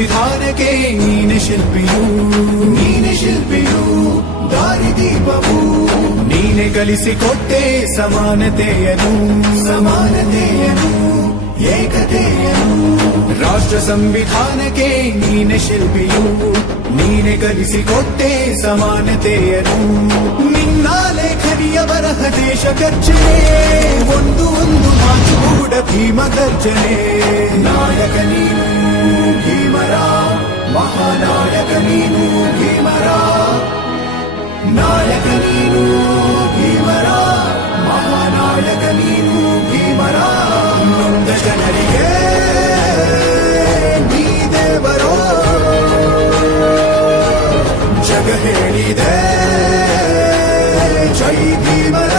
ಸಂವಿಧಾನಕ್ಕೆ ನೀನೆ ಶಿಲ್ಪಿಯು ದಾರಿದೀಪವು ನೀನೆ ಕಲಿಸಿಕೊಟ್ಟೆ ಸಮಾನತೆಯನು ಏಕತೆಯನು ರಾಷ್ಟ್ರ ಸಂವಿಧಾನಕ್ಕೆ ನೀನೆ ಶಿಲ್ಪಿಯು ನೀನೆ ಕಲಿಸಿಕೊಟ್ಟೆ ಸಮಾನತೆಯನು ನಿನ್ನ ಲೇಖನಿಯ ಬರಹ ದೇಶ ಗರ್ಜನೆ ಒಂದು ಮಾತು ಕೂಡ ಭೀಮ ಗರ್ಜನೆ ನಾಯಕ ನೀನು ಭೀಮರ ಮಹಾನಾಯಕ ನೀನು ಭೀಮರ ನಾಯಕ ನೀನು ಭೀಮರ ಮಹಾನಾಯಕ ನೀನು ಭೀಮರ ನೊಂದ ಜನರಿಗೆ ನೀ ದೇವರೋ ಜಗ ಹೇಳಿದೆ ಜೈ ಭೀಮರ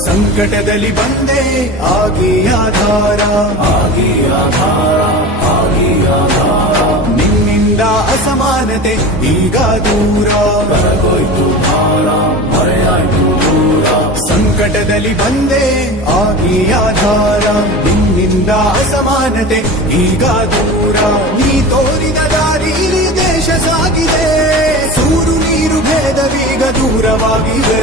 ಸಂಕಟದಲ್ಲಿ ಬಂದೆ ಆಗಿ ಆಧಾರ ನಿನ್ನಿಂದ ಅಸಮಾನತೆ ಈಗ ದೂರ ಬರಗೋಯ್ತು ಭಾರ ಮರೆಯಾಯ್ತು ದೂರ ಸಂಕಟದಲ್ಲಿ ಬಂದೆ ಆಗಿ ಆಧಾರ ನಿನ್ನಿಂದ ಅಸಮಾನತೆ ಈಗ ದೂರ ನೀ ತೋರಿದ ದಾರಿಲಿ ದೇಶ ಸಾಗಿದೆ ಸೂರು ನೀರು ಭೇದವೀಗ ದೂರವಾಗಿದೆ